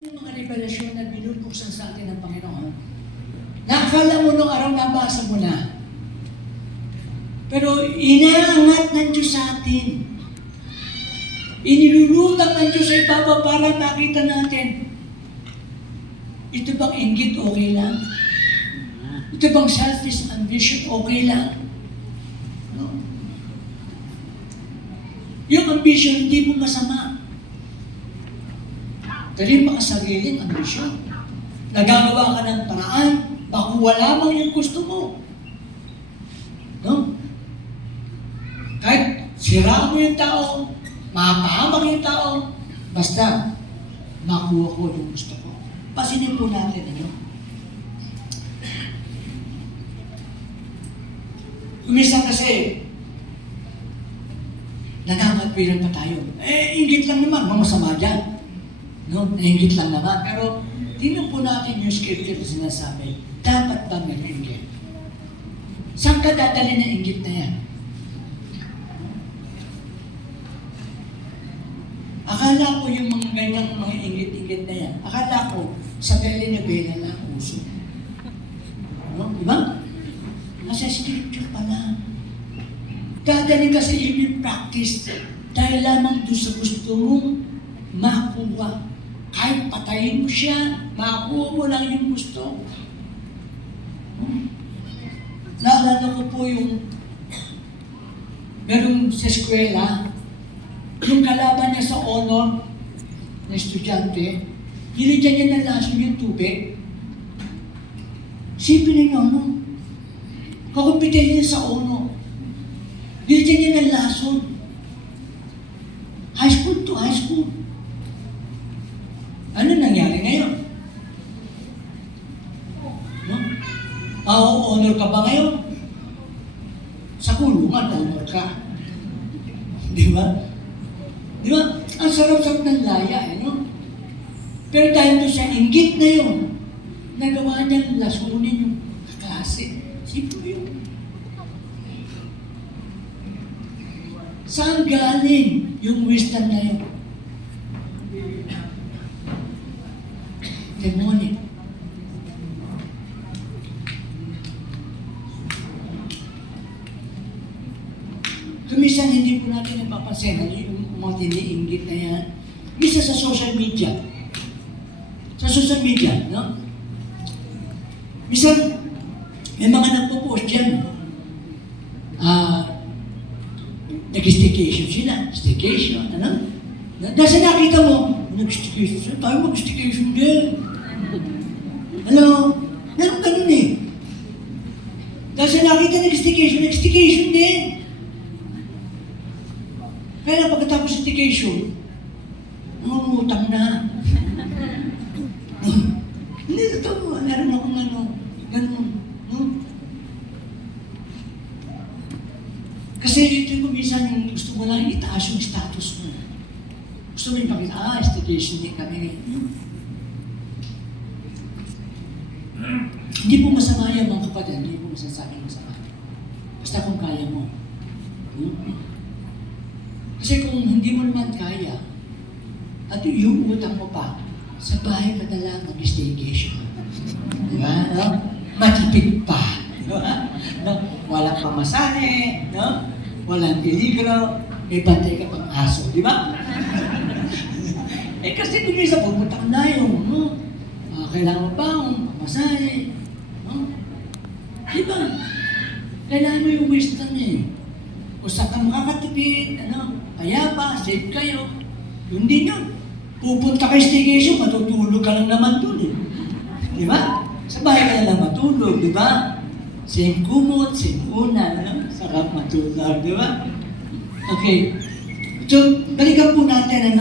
Yung mga revelasyon na binubuksan sa atin ng Panginoon, nakakala mo nung araw nabasa mo na. Pero inaangat ng Diyos sa atin. Inilulutang ng Diyos sa ibaba para makita natin. Ito bang inggit okay lang? Ito bang selfish ambition okay lang? No? Yung ambition hindi mo masama. Dali makasariling ambisyon. Nagagawa ka ng paraan, makuha lamang yung gusto mo. No? Kahit sira mo yung tao, mapahamak yung tao, basta makuha ko yung gusto ko. Pasinin po natin, ano? Kuminsan kasi, nangangatwiran pa tayo. Inggit lang naman, masama dyan. No, nainggit lang naman. Pero, tingnan po natin yung scripture na sinasabi. Dapat ba may inggit? Saan ka dadali na inggit na yan? Akala ko yung mga ganyang mga inggit-inggit na yan. Akala ko, sa telenovela lang uso. No? Diba? Nasa scripture pala. Dadali ka sa evil practice dahil lamang doon sa gusto mong makuha. Kahit patayin mo siya, makuha mo lang yung gusto. Naalala ko po yung merong sa eskwela, yung kalaban niya sa honor na estudyante, hinidyan niya na lason yung tubig. Sipin ninyo, ano? Kakumpitin niya sa honor. Hinidyan niya na lason. High school to high school. Ano nangyari ngayon? No? Honor ka ba ngayon? Sa kulungan, honor ka. Di ba? Di ba? Ang sarap-sarap ng laya, no? Pero dahil doon sa inggit na yun, nagawa niyang lasunin yung kaklase. Sino yun? Saan galing yung wisdom na yun? Demonic. Kumisan hindi po natin napapansin yung mga tiniinggit na yan. Misa sa social media. Sa social media, no? Misa, may mga nagpo-post dyan. Nag-staycation sila. Staycation, ano? Nasa nakita mo, nag-staycation. Tayo mag-staycation din. Ano? Meron ganun eh. Kasi nakita nag-staycation din. Kaya pagkatapos ng staycation, nangungutang na. Hindi totoo. Meron akong ganun. No? Kasi ito yung minsan yung gusto mo lang itaas yung status mo. Gusto mo yung pakita, staycation din kami. Hindi po masama yan mga kapatid, hindi po masasabing masama. Basta kung kaya mo. Kasi kung hindi mo naman kaya, at yung utang mo pa, sa bahay ka na lang mag-staycation. Diba? No? Matipid pa. Diba? No? Walang pamasahe, no? Walang peligro, may bantay ka pang aso. Diba? Kasi kung isa pupunta ka na yung, no? Kailangan mo ba ang pamasahe? No? Diba? Kailangan mo yung wisdom eh. Kung saan ka makakatipid, payapa, safe kayo. Yun din yun. Pupunta ka staycation, matutulog ka lang naman dun eh. Di ba? Sa bahay ka na lang matulog, di ba? Same kumot, same una, sarap matulog, di ba? Okay. So, balikan po natin,